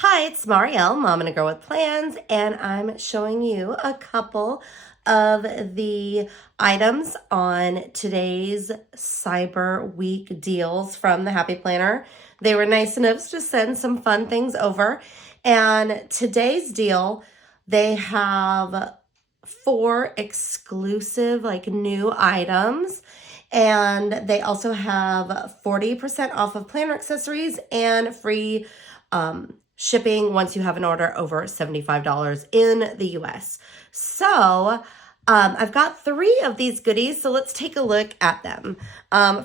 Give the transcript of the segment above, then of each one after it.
Hi, it's Marielle, Mom and a Girl with Plans, and I'm showing you a couple of the items on today's Cyber Week deals from the Happy Planner. They were nice enough to send some fun things over, and today's deal, they have 4 exclusive, new items. And they also have 40% off of planner accessories and free shipping once you have an order over $75 in the US. So I've got 3 of these goodies, so let's take a look at them.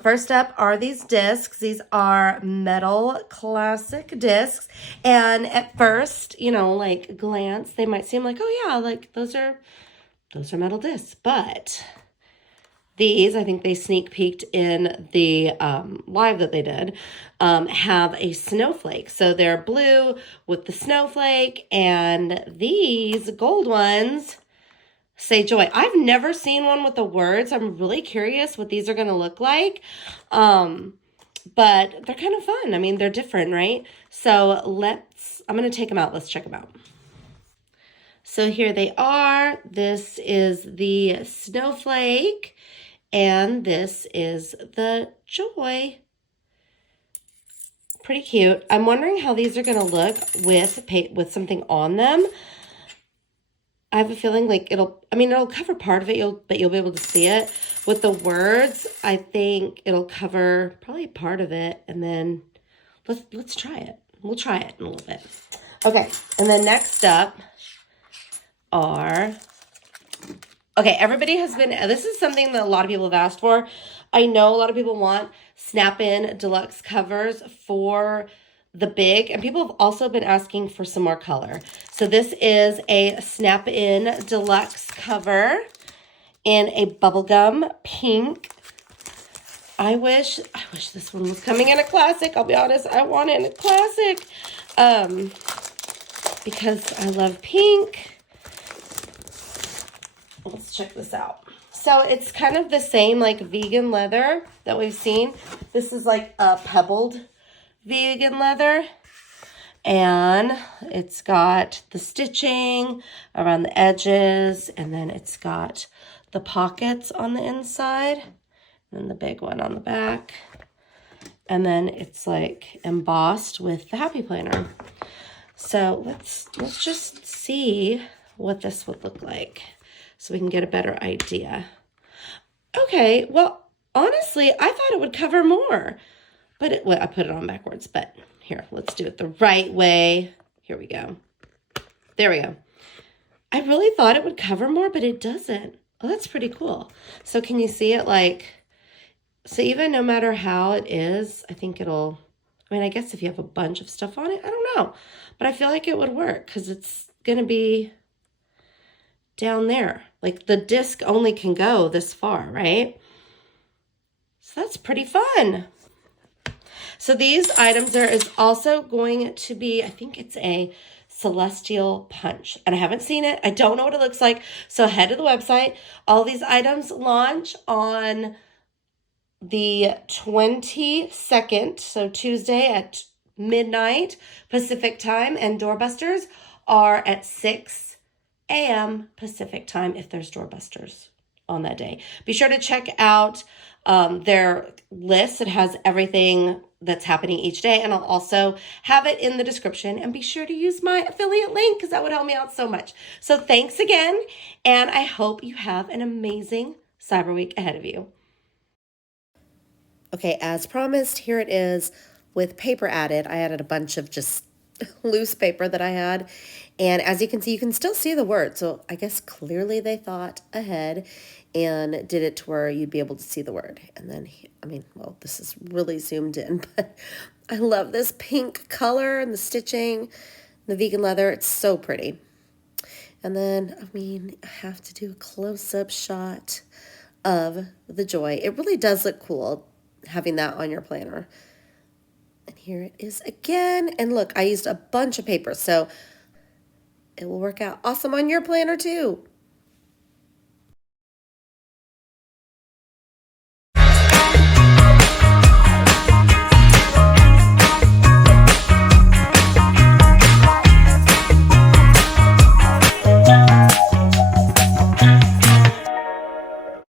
First up are these discs. These are metal classic discs, and at first, glance, they might seem like, oh yeah, like those are metal discs, but these, I think they sneak peeked in the live that they did, have a snowflake. So they're blue with the snowflake, and these gold ones say joy. I've never seen one with the words. I'm really curious what these are going to look like. But they're kind of fun. I mean, they're different, right? So I'm going to take them out. Let's check them out. So here they are. This is the snowflake. And this is the joy. Pretty cute. I'm wondering how these are going to look with something on them. I have a feeling like it'll cover part of it, but you'll be able to see it. With the words, I think it'll cover probably part of it, and then let's try it. We'll try it in a little bit. Okay, and then next up are... Okay, everybody has been, this is something that a lot of people have asked for. I know a lot of people want snap-in deluxe covers for the big, and people have also been asking for some more color. So this is a snap-in deluxe cover in a bubblegum pink. I wish this one was coming in a classic. I'll be honest, I want it in a classic because I love pink. Let's check this out. So it's kind of the same like vegan leather that we've seen. This is like a pebbled vegan leather. And it's got the stitching around the edges. And then it's got the pockets on the inside. And then the big one on the back. And then it's like embossed with the Happy Planner. So let's just see what this would look like, so we can get a better idea. Okay, well, honestly, I thought it would cover more. But I put it on backwards, but here, let's do it the right way. Here we go. There we go. I really thought it would cover more, but it doesn't. Oh, that's pretty cool. So can you see it so even no matter how it is, I think I guess if you have a bunch of stuff on it, I don't know. But I feel like it would work because it's going to be down there. Like the disc only can go this far, right? So that's pretty fun. So these items, there is also going to be, I think it's a celestial punch. And I haven't seen it. I don't know what it looks like. So head to the website. All these items launch on the 22nd, so Tuesday at midnight Pacific time, and doorbusters are at 6 a.m. Pacific time if there's doorbusters on that day. Be sure to check out their list. It has everything that's happening each day, and I'll also have it in the description. And be sure to use my affiliate link because that would help me out so much. So thanks again, and I hope you have an amazing Cyber Week ahead of you. Okay, as promised, here it is with paper added. I added a bunch of just loose paper that I had. And as you can see, you can still see the word. So I guess clearly they thought ahead and did it to where you'd be able to see the word. And then, well, this is really zoomed in, but I love this pink color and the stitching, the vegan leather. It's so pretty. And then, I have to do a close-up shot of the joy. It really does look cool having that on your planner. And here it is again. And look, I used a bunch of paper, so it will work out awesome on your planner too.